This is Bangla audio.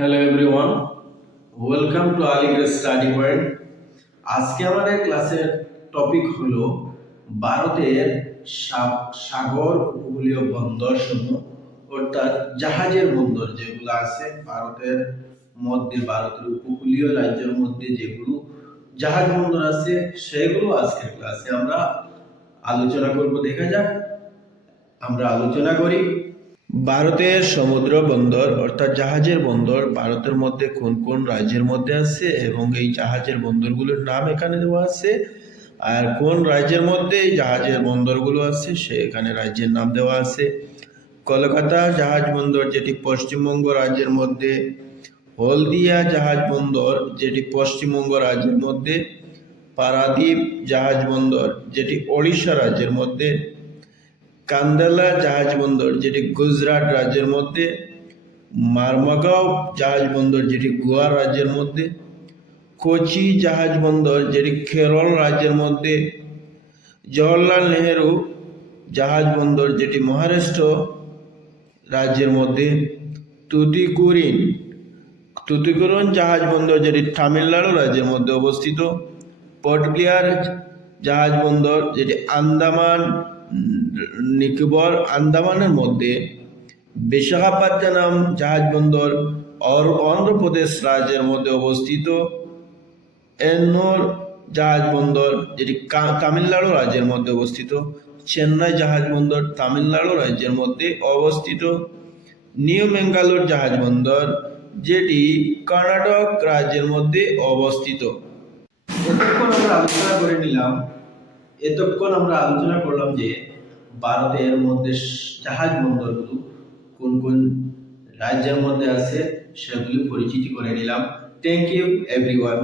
Hello everyone, welcome to Aligarh study point. আজকে আমাদের ক্লাসের টপিক হলো ভারতের সাগর উপকূলীয় বন্দর সমূহ, অর্থাৎ জাহাজের বন্দর যেগুলো আছে ভারতের মধ্যে, ভারতের উপকূলীয় রাজ্যের মধ্যে যেগুলো জাহাজ বন্দর আছে সেগুলো আজকের ক্লাসে আমরা আলোচনা করব। দেখা যাক আমরা আলোচনা করি। ভারতের সমুদ্র বন্দর অর্থাৎ জাহাজের বন্দর ভারতের মধ্যে কোন কোন রাজ্যের মধ্যে আছে এবং এই জাহাজের বন্দরগুলোর নাম এখানে দেওয়া আছে, আর কোন রাজ্যের মধ্যে এই জাহাজের বন্দরগুলো আছে সেখানে রাজ্যের নাম দেওয়া আছে। কলকাতা জাহাজ বন্দর যেটি পশ্চিমবঙ্গ রাজ্যের মধ্যে, হলদিয়া জাহাজ বন্দর যেটি পশ্চিমবঙ্গ রাজ্যের মধ্যে, পারাদ্বীপ জাহাজ বন্দর যেটি ওড়িশা রাজ্যের মধ্যে, কান্দালা জাহাজ বন্দর যেটি গুজরাট রাজ্যের মধ্যে, মারমাগাঁও জাহাজ বন্দর যেটি গোয়া রাজ্যের মধ্যে, কোচি জাহাজ বন্দর যেটি কেরল রাজ্যের মধ্যে, জওহরলাল নেহেরু জাহাজ বন্দর যেটি মহারাষ্ট্র রাজ্যের মধ্যে, তুতিকুরিন জাহাজ বন্দর যেটি তামিলনাড়ু রাজ্যের মধ্যে অবস্থিত, পোর্ট ব্লেয়ার জাহাজ বন্দর যেটি আন্দামান নিকোবর আন্দামানের মধ্যে, বিশাখাপত্তনম জাহাজ বন্দর অন্ধ্রপ্রদেশ রাজ্যের মধ্যে অবস্থিত, এন্নোর জাহাজ বন্দর যেটি তামিলনাড়ু রাজ্যের মধ্যে অবস্থিত, চেন্নাই জাহাজ বন্দর তামিলনাড়ু রাজ্যের মধ্যে অবস্থিত, নিউ ম্যাঙ্গালোর জাহাজ বন্দর যেটি কর্ণাটক রাজ্যের মধ্যে অবস্থিত। এতক্ষণ আমরা আলোচনা করলাম যে ভারতের মধ্যে জাহাজ বন্দরগুলো কোন কোন রাজ্যের মধ্যে আছে সেগুলি পরিচিতি করে নিলাম। Thank you everyone.